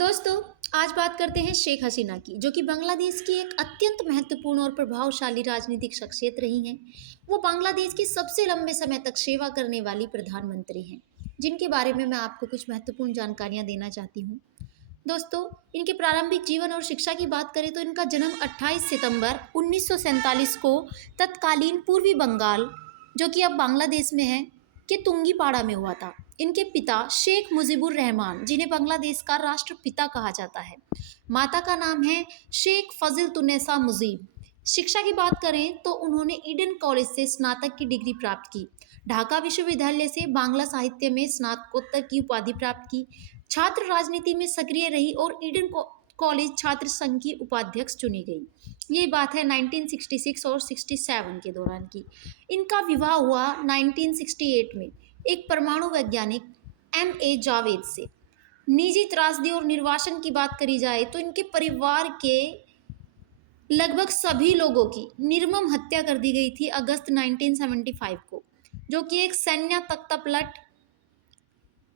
दोस्तों, आज बात करते हैं शेख हसीना की, जो कि बांग्लादेश की एक अत्यंत महत्वपूर्ण और प्रभावशाली राजनीतिक शख्सियत रही हैं। वो बांग्लादेश की सबसे लंबे समय तक सेवा करने वाली प्रधानमंत्री हैं, जिनके बारे में मैं आपको कुछ महत्वपूर्ण जानकारियां देना चाहती हूँ। दोस्तों, इनके प्रारंभिक जीवन और शिक्षा की बात करें तो इनका जन्म 28 सितंबर 1947 को तत्कालीन पूर्वी बंगाल, जो कि अब बांग्लादेश में है, के तुंगीपाड़ा में हुआ था। इनके पिता शेख मुजीबुर रहमान, जिन्हें बांग्लादेश का राष्ट्रपिता कहा जाता है। माता का नाम है शेख फजिल तुन्नेसा मुजीब। शिक्षा की बात करें तो उन्होंने ईडन कॉलेज से स्नातक की डिग्री प्राप्त की। ढाका विश्वविद्यालय से बांग्ला साहित्य में स्नातकोत्तर की उपाधि प्राप्त की। छात्र राजनीति में सक्रिय रही और ईडन कॉलेज छात्र संघ की उपाध्यक्ष चुनी गई। ये बात है 1966 और 67 के दौरान की। इनका विवाह हुआ 1968 में एक परमाणु वैज्ञानिक M.A. जावेद से। निजी त्रासदी और निर्वासन की बात करी जाए तो इनके परिवार के लगभग सभी लोगों की निर्मम हत्या कर दी गई थी अगस्त 1975 को, जो कि एक सैन्य तख्तापलट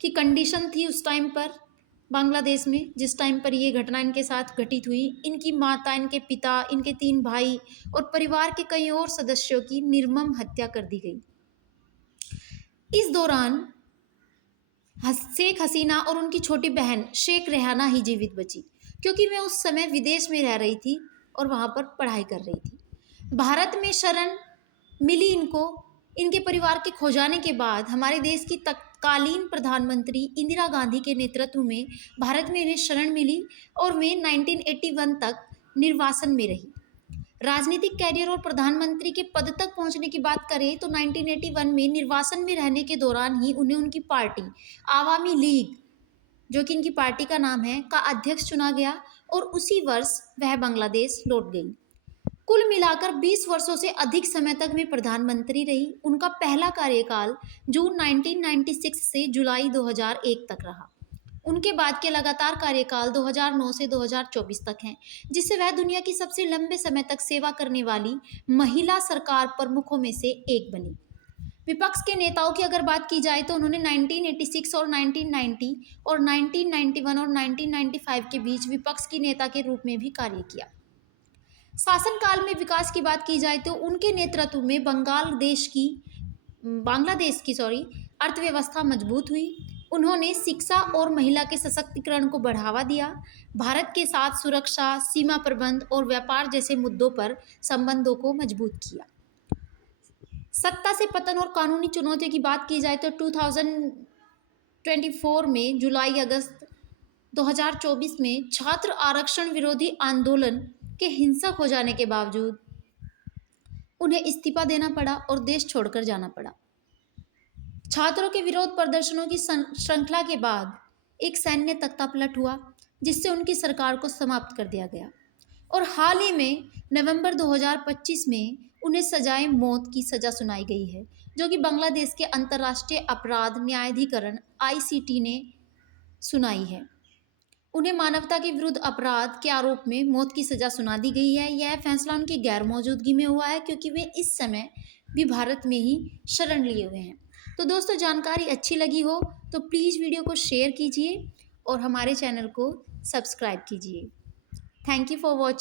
की कंडीशन थी उस टाइम पर बांग्लादेश में, जिस टाइम पर ये घटना इनके साथ घटित हुई। इनकी माता, इनके पिता, इनके 3 भाई और परिवार के कई और सदस्यों की निर्मम हत्या कर दी गई। इस दौरान शेख हसीना और उनकी छोटी बहन शेख रेहाना ही जीवित बची, क्योंकि वे उस समय विदेश में रह रही थी और वहाँ पर पढ़ाई कर रही थी। भारत में शरण मिली इनको इनके परिवार के खो जाने के बाद। हमारे देश की तत्कालीन प्रधानमंत्री इंदिरा गांधी के नेतृत्व में भारत में इन्हें शरण मिली और वे 1981 तक निर्वासन में रही। राजनीतिक कैरियर और प्रधानमंत्री के पद तक पहुंचने की बात करें तो 1981 में निर्वासन में रहने के दौरान ही उन्हें उनकी पार्टी आवामी लीग, जो कि इनकी पार्टी का नाम है, का अध्यक्ष चुना गया और उसी वर्ष वह बांग्लादेश लौट गई। कुल मिलाकर 20 वर्षों से अधिक समय तक वे प्रधानमंत्री रही। उनका पहला कार्यकाल जून 1996 से जुलाई 2001 तक रहा। उनके बाद के लगातार कार्यकाल 2009 से 2024 तक हैं, जिससे वह दुनिया की सबसे लंबे समय तक सेवा करने वाली महिला सरकार प्रमुखों में से एक बनी। विपक्ष के नेताओं की अगर बात की जाए तो उन्होंने 1986 और 1990 और 1991 और 1995 के बीच विपक्ष की नेता के रूप में भी कार्य किया। शासनकाल में विकास की बात की जाए तो उनके नेतृत्व में बांग्लादेश की अर्थव्यवस्था मजबूत हुई। उन्होंने शिक्षा और महिला के सशक्तिकरण को बढ़ावा दिया। भारत के साथ सुरक्षा, सीमा प्रबंध और व्यापार जैसे मुद्दों पर संबंधों को मजबूत किया। सत्ता से पतन और कानूनी चुनौतियों की बात की जाए तो 2024 में जुलाई अगस्त 2024 में छात्र आरक्षण विरोधी आंदोलन के हिंसक हो जाने के बावजूद उन्हें इस्तीफा देना पड़ा और देश छोड़कर जाना पड़ा। छात्रों के विरोध प्रदर्शनों की श्रृंखला के बाद एक सैन्य तख्तापलट हुआ, जिससे उनकी सरकार को समाप्त कर दिया गया और हाल ही में नवंबर 2025 में उन्हें सजाए मौत की सज़ा सुनाई गई है, जो कि बांग्लादेश के अंतर्राष्ट्रीय अपराध न्यायाधिकरण ICT ने सुनाई है। उन्हें मानवता के विरुद्ध अपराध के आरोप में मौत की सज़ा सुना दी गई है। यह फैसला उनकी गैर मौजूदगी में हुआ है, क्योंकि वे इस समय भी भारत में ही शरण लिए हुए हैं। तो दोस्तों, जानकारी अच्छी लगी हो तो प्लीज़ वीडियो को शेयर कीजिए और हमारे चैनल को सब्सक्राइब कीजिए। Thank you for watching.